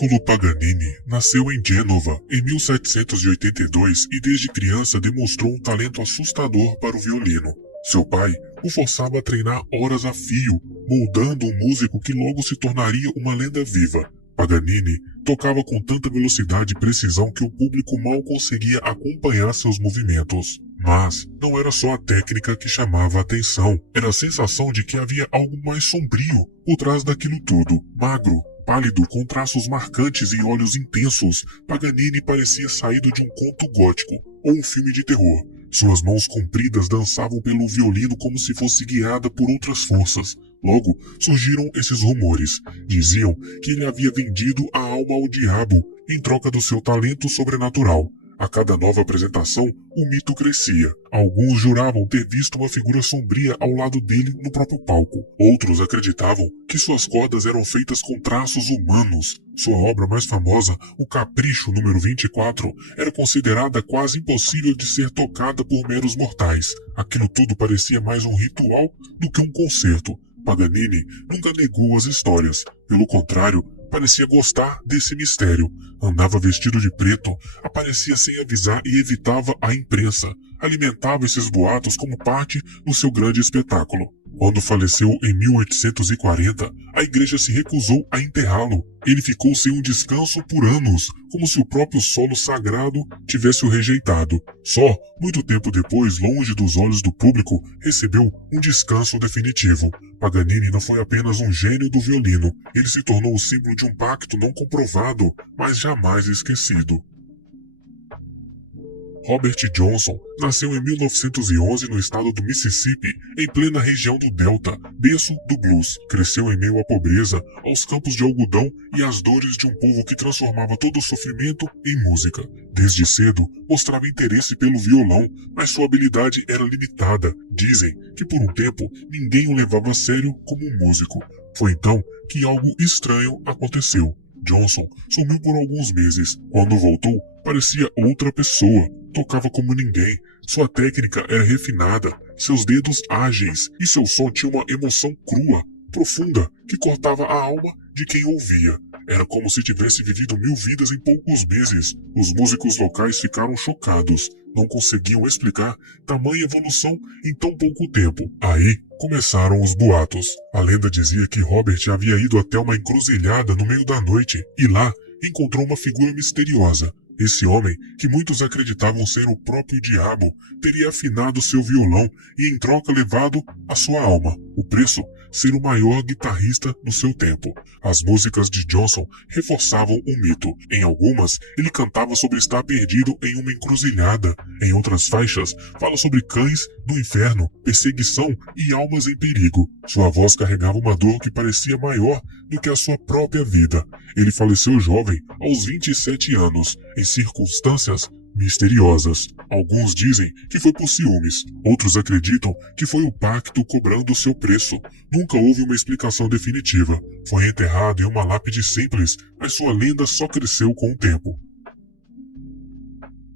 Niccolò Paganini nasceu em Gênova em 1782 e desde criança demonstrou um talento assustador para o violino. Seu pai o forçava a treinar horas a fio, moldando um músico que logo se tornaria uma lenda viva. Paganini tocava com tanta velocidade e precisão que o público mal conseguia acompanhar seus movimentos. Mas não era só a técnica que chamava a atenção, era a sensação de que havia algo mais sombrio por trás daquilo tudo. Magro, pálido, com traços marcantes e olhos intensos, Paganini parecia saído de um conto gótico ou um filme de terror. Suas mãos compridas dançavam pelo violino como se fosse guiada por outras forças. Logo, surgiram esses rumores. Diziam que ele havia vendido a alma ao diabo em troca do seu talento sobrenatural. A cada nova apresentação, o mito crescia. Alguns juravam ter visto uma figura sombria ao lado dele no próprio palco. Outros acreditavam que suas cordas eram feitas com traços humanos. Sua obra mais famosa, o Capricho número 24, era considerada quase impossível de ser tocada por meros mortais. Aquilo tudo parecia mais um ritual do que um concerto. Paganini nunca negou as histórias. Pelo contrário, parecia gostar desse mistério. Andava vestido de preto, aparecia sem avisar e evitava a imprensa. Alimentava esses boatos como parte do seu grande espetáculo. Quando faleceu em 1840, a igreja se recusou a enterrá-lo. Ele ficou sem um descanso por anos, como se o próprio solo sagrado tivesse o rejeitado. Só, muito tempo depois, longe dos olhos do público, recebeu um descanso definitivo. Paganini não foi apenas um gênio do violino, ele se tornou o símbolo de um pacto não comprovado, mas jamais esquecido. Robert Johnson nasceu em 1911 no estado do Mississippi, em plena região do Delta, berço do blues. Cresceu em meio à pobreza, aos campos de algodão e às dores de um povo que transformava todo o sofrimento em música. Desde cedo, mostrava interesse pelo violão, mas sua habilidade era limitada. Dizem que por um tempo, ninguém o levava a sério como um músico. Foi então que algo estranho aconteceu. Johnson sumiu por alguns meses. Quando voltou, parecia outra pessoa. Tocava como ninguém, sua técnica era refinada, seus dedos ágeis e seu som tinha uma emoção crua, profunda, que cortava a alma de quem ouvia. Era como se tivesse vivido 1000 vidas em poucos meses. Os músicos locais ficaram chocados, não conseguiam explicar tamanha evolução em tão pouco tempo. Aí começaram os boatos. A lenda dizia que Robert havia ido até uma encruzilhada no meio da noite e lá encontrou uma figura misteriosa. Esse homem, que muitos acreditavam ser o próprio diabo, teria afinado seu violão e em troca levado a sua alma. O preço, ser o maior guitarrista do seu tempo. As músicas de Johnson reforçavam o mito. Em algumas, ele cantava sobre estar perdido em uma encruzilhada. Em outras faixas, fala sobre cães do inferno, perseguição e almas em perigo. Sua voz carregava uma dor que parecia maior do que a sua própria vida. Ele faleceu jovem, aos 27 anos, em circunstâncias misteriosas. Alguns dizem que foi por ciúmes, outros acreditam que foi o pacto cobrando seu preço. Nunca houve uma explicação definitiva. Foi enterrado em uma lápide simples, mas sua lenda só cresceu com o tempo.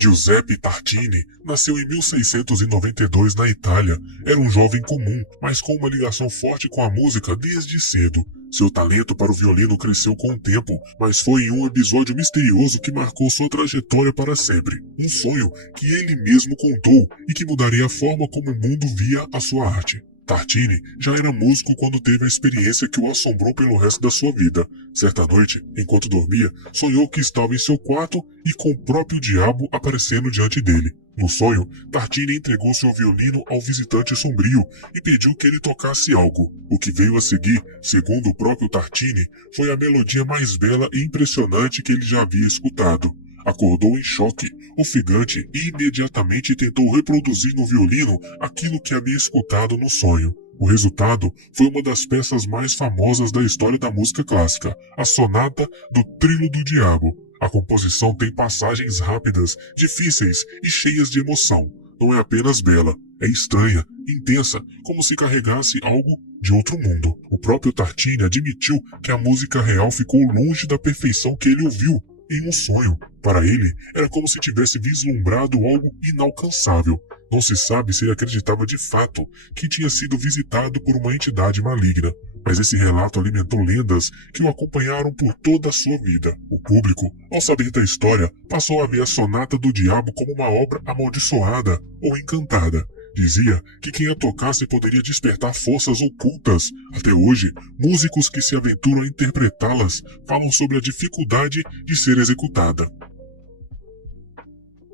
Giuseppe Tartini nasceu em 1692 na Itália. Era um jovem comum, mas com uma ligação forte com a música desde cedo. Seu talento para o violino cresceu com o tempo, mas foi em um episódio misterioso que marcou sua trajetória para sempre. Um sonho que ele mesmo contou e que mudaria a forma como o mundo via a sua arte. Tartini já era músico quando teve a experiência que o assombrou pelo resto da sua vida. Certa noite, enquanto dormia, sonhou que estava em seu quarto e com o próprio diabo aparecendo diante dele. No sonho, Tartini entregou seu violino ao visitante sombrio e pediu que ele tocasse algo. O que veio a seguir, segundo o próprio Tartini, foi a melodia mais bela e impressionante que ele já havia escutado. Acordou em choque, ofegante e imediatamente tentou reproduzir no violino aquilo que havia escutado no sonho. O resultado foi uma das peças mais famosas da história da música clássica, a Sonata do Trilo do Diabo. A composição tem passagens rápidas, difíceis e cheias de emoção. Não é apenas bela, é estranha, intensa, como se carregasse algo de outro mundo. O próprio Tartini admitiu que a música real ficou longe da perfeição que ele ouviu em um sonho. Para ele, era como se tivesse vislumbrado algo inalcançável. Não se sabe se ele acreditava de fato que tinha sido visitado por uma entidade maligna, mas esse relato alimentou lendas que o acompanharam por toda a sua vida. O público, ao saber da história, passou a ver a Sonata do Diabo como uma obra amaldiçoada ou encantada. Dizia que quem a tocasse poderia despertar forças ocultas. Até hoje, músicos que se aventuram a interpretá-las falam sobre a dificuldade de ser executada.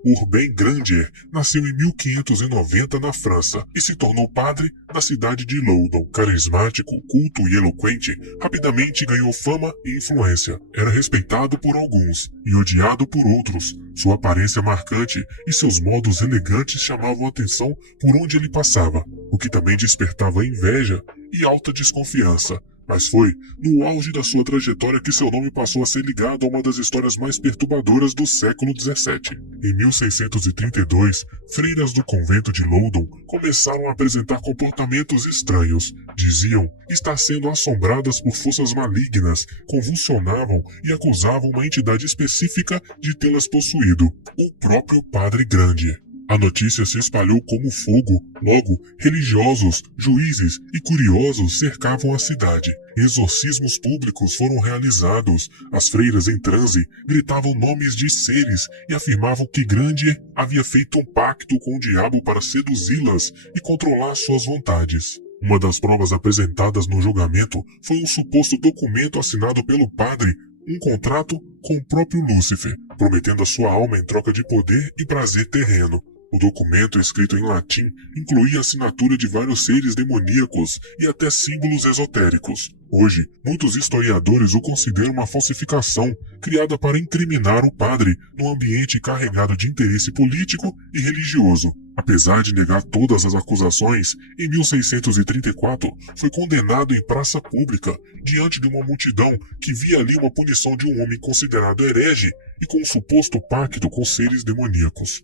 Urbain Grandier nasceu em 1590 na França e se tornou padre na cidade de Loudun. Carismático, culto e eloquente, rapidamente ganhou fama e influência. Era respeitado por alguns e odiado por outros. Sua aparência marcante e seus modos elegantes chamavam a atenção por onde ele passava, o que também despertava inveja e alta desconfiança. Mas foi no auge da sua trajetória que seu nome passou a ser ligado a uma das histórias mais perturbadoras do século XVII. Em 1632, freiras do convento de Loudun começaram a apresentar comportamentos estranhos. Diziam estar sendo assombradas por forças malignas, convulsionavam e acusavam uma entidade específica de tê-las possuído, o próprio Padre Grande. A notícia se espalhou como fogo. Logo, religiosos, juízes e curiosos cercavam a cidade. Exorcismos públicos foram realizados. As freiras em transe gritavam nomes de seres e afirmavam que Grande havia feito um pacto com o diabo para seduzi-las e controlar suas vontades. Uma das provas apresentadas no julgamento foi um suposto documento assinado pelo padre, um contrato com o próprio Lúcifer, prometendo a sua alma em troca de poder e prazer terreno. O documento, escrito em latim, incluía a assinatura de vários seres demoníacos e até símbolos esotéricos. Hoje, muitos historiadores o consideram uma falsificação criada para incriminar o padre num ambiente carregado de interesse político e religioso. Apesar de negar todas as acusações, em 1634 foi condenado em praça pública diante de uma multidão que via ali uma punição de um homem considerado herege e com um suposto pacto com seres demoníacos.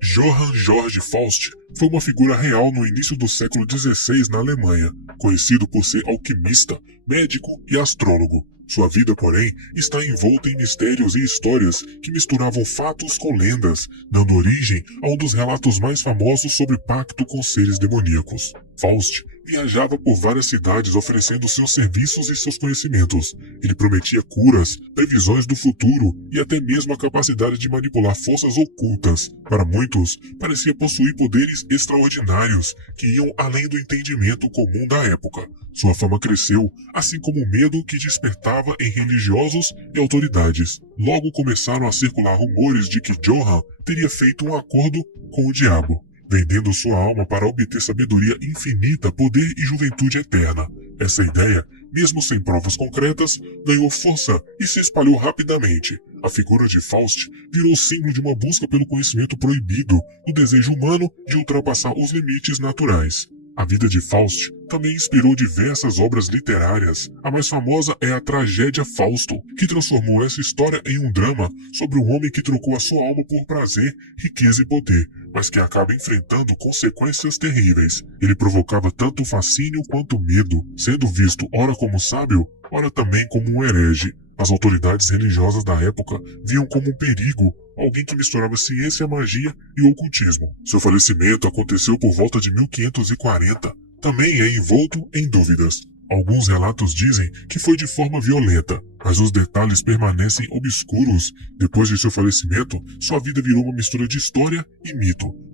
Johann Georg Faust foi uma figura real no início do século XVI na Alemanha, conhecido por ser alquimista, médico e astrólogo. Sua vida, porém, está envolta em mistérios e histórias que misturavam fatos com lendas, dando origem a um dos relatos mais famosos sobre pacto com seres demoníacos. Faust viajava por várias cidades oferecendo seus serviços e seus conhecimentos. Ele prometia curas, previsões do futuro e até mesmo a capacidade de manipular forças ocultas. Para muitos, parecia possuir poderes extraordinários que iam além do entendimento comum da época. Sua fama cresceu, assim como o medo que despertava em religiosos e autoridades. Logo começaram a circular rumores de que Johann teria feito um acordo com o diabo, vendendo sua alma para obter sabedoria infinita, poder e juventude eterna. Essa ideia, mesmo sem provas concretas, ganhou força e se espalhou rapidamente. A figura de Faust virou símbolo de uma busca pelo conhecimento proibido, o desejo humano de ultrapassar os limites naturais. A vida de Faust também inspirou diversas obras literárias. A mais famosa é a tragédia Fausto, que transformou essa história em um drama sobre um homem que trocou a sua alma por prazer, riqueza e poder, mas que acaba enfrentando consequências terríveis. Ele provocava tanto fascínio quanto medo, sendo visto ora como sábio, ora também como um herege. As autoridades religiosas da época viam como um perigo alguém que misturava ciência, magia e ocultismo. Seu falecimento aconteceu por volta de 1540. Também é envolto em dúvidas. Alguns relatos dizem que foi de forma violenta, mas os detalhes permanecem obscuros. Depois de seu falecimento, sua vida virou uma mistura de história e mito.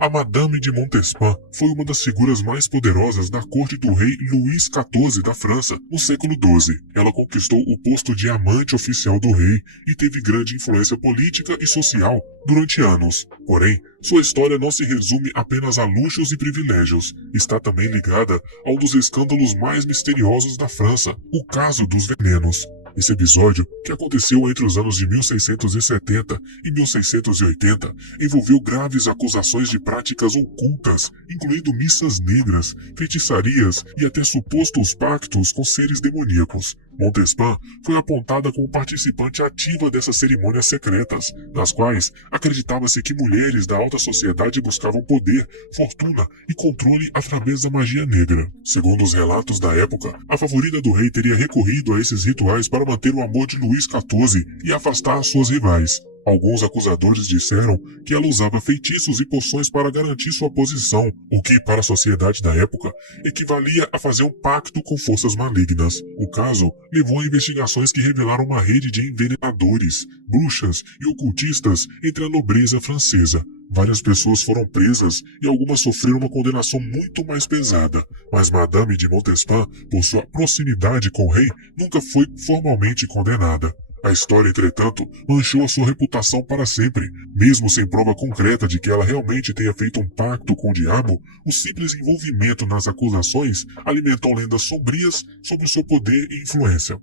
A Madame de Montespan foi uma das figuras mais poderosas da corte do rei Luís XIV da França no século XII. Ela conquistou o posto de amante oficial do rei e teve grande influência política e social durante anos. Porém, sua história não se resume apenas a luxos e privilégios. Está também ligada a um dos escândalos mais misteriosos da França, o caso dos venenos. Esse episódio, que aconteceu entre os anos de 1670 e 1680, envolveu graves acusações de práticas ocultas, incluindo missas negras, feitiçarias e até supostos pactos com seres demoníacos. Montespan foi apontada como participante ativa dessas cerimônias secretas, nas quais acreditava-se que mulheres da alta sociedade buscavam poder, fortuna e controle através da magia negra. Segundo os relatos da época, a favorita do rei teria recorrido a esses rituais para manter o amor de Luís XIV e afastar suas rivais. Alguns acusadores disseram que ela usava feitiços e poções para garantir sua posição, o que, para a sociedade da época, equivalia a fazer um pacto com forças malignas. O caso levou a investigações que revelaram uma rede de envenenadores, bruxas e ocultistas entre a nobreza francesa. Várias pessoas foram presas e algumas sofreram uma condenação muito mais pesada, mas Madame de Montespan, por sua proximidade com o rei, nunca foi formalmente condenada. A história, entretanto, manchou a sua reputação para sempre. Mesmo sem prova concreta de que ela realmente tenha feito um pacto com o diabo, o simples envolvimento nas acusações alimentou lendas sombrias sobre o seu poder e influência.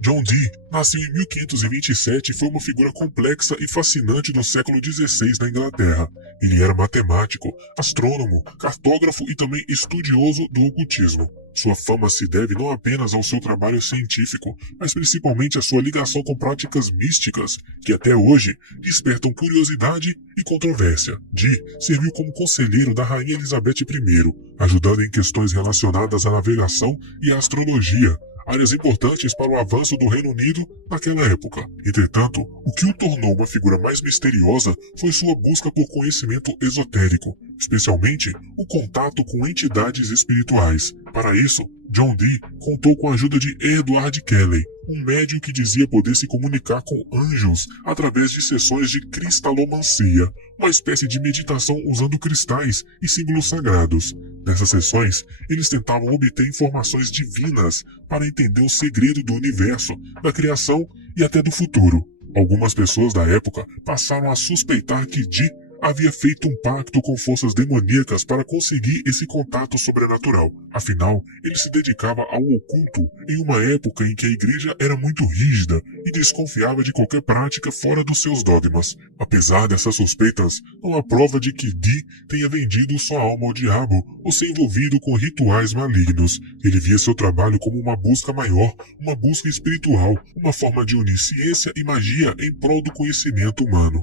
John Dee nasceu em 1527 e foi uma figura complexa e fascinante do século XVI na Inglaterra. Ele era matemático, astrônomo, cartógrafo e também estudioso do ocultismo. Sua fama se deve não apenas ao seu trabalho científico, mas principalmente à sua ligação com práticas místicas, que até hoje despertam curiosidade e controvérsia. Dee serviu como conselheiro da Rainha Elizabeth I, ajudando em questões relacionadas à navegação e à astrologia, áreas importantes para o avanço do Reino Unido naquela época. Entretanto, o que o tornou uma figura mais misteriosa foi sua busca por conhecimento esotérico, especialmente o contato com entidades espirituais. Para isso, John Dee contou com a ajuda de Edward Kelly, um médium que dizia poder se comunicar com anjos através de sessões de cristalomancia, uma espécie de meditação usando cristais e símbolos sagrados. Nessas sessões, eles tentavam obter informações divinas para entender o segredo do universo, da criação e até do futuro. Algumas pessoas da época passaram a suspeitar que Dee havia feito um pacto com forças demoníacas para conseguir esse contato sobrenatural. Afinal, ele se dedicava ao oculto em uma época em que a igreja era muito rígida e desconfiava de qualquer prática fora dos seus dogmas. Apesar dessas suspeitas, não há prova de que Dee tenha vendido sua alma ao diabo ou se envolvido com rituais malignos. Ele via seu trabalho como uma busca maior, uma busca espiritual, uma forma de unir ciência e magia em prol do conhecimento humano.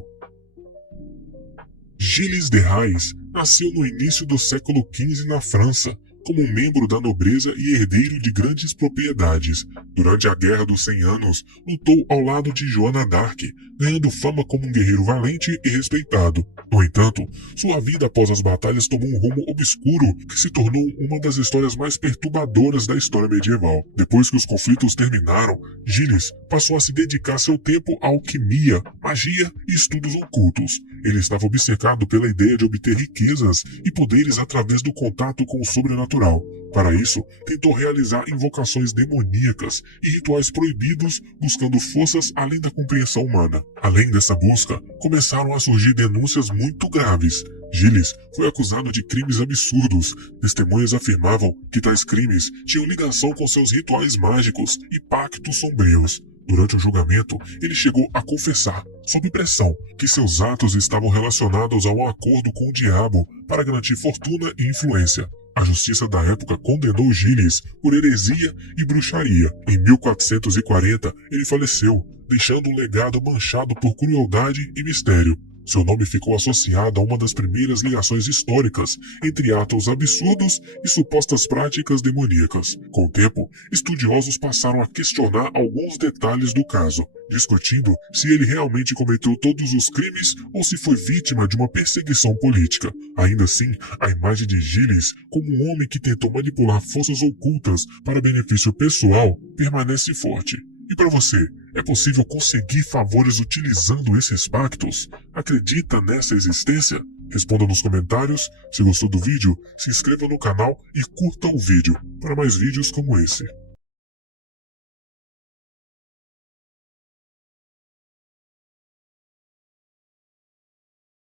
Gilles de Rais nasceu no início do século XV na França, como um membro da nobreza e herdeiro de grandes propriedades. Durante a Guerra dos 100 Anos, lutou ao lado de Joana d'Arc, ganhando fama como um guerreiro valente e respeitado. No entanto, sua vida após as batalhas tomou um rumo obscuro que se tornou uma das histórias mais perturbadoras da história medieval. Depois que os conflitos terminaram, Gilles passou a se dedicar seu tempo à alquimia, magia e estudos ocultos. Ele estava obcecado pela ideia de obter riquezas e poderes através do contato com o sobrenatural. Para isso, tentou realizar invocações demoníacas e rituais proibidos, buscando forças além da compreensão humana. Além dessa busca, começaram a surgir denúncias muito graves. Gilles foi acusado de crimes absurdos. Testemunhas afirmavam que tais crimes tinham ligação com seus rituais mágicos e pactos sombrios. Durante o julgamento, ele chegou a confessar, sob pressão, que seus atos estavam relacionados a um acordo com o diabo para garantir fortuna e influência. A justiça da época condenou Gilles por heresia e bruxaria. Em 1440, ele faleceu, deixando um legado manchado por crueldade e mistério. Seu nome ficou associado a uma das primeiras ligações históricas entre atos absurdos e supostas práticas demoníacas. Com o tempo, estudiosos passaram a questionar alguns detalhes do caso, discutindo se ele realmente cometeu todos os crimes ou se foi vítima de uma perseguição política. Ainda assim, a imagem de Gilles como um homem que tentou manipular forças ocultas para benefício pessoal permanece forte. E para você, é possível conseguir favores utilizando esses pactos? Acredita nessa existência? Responda nos comentários. Se gostou do vídeo, se inscreva no canal e curta o vídeo para mais vídeos como esse.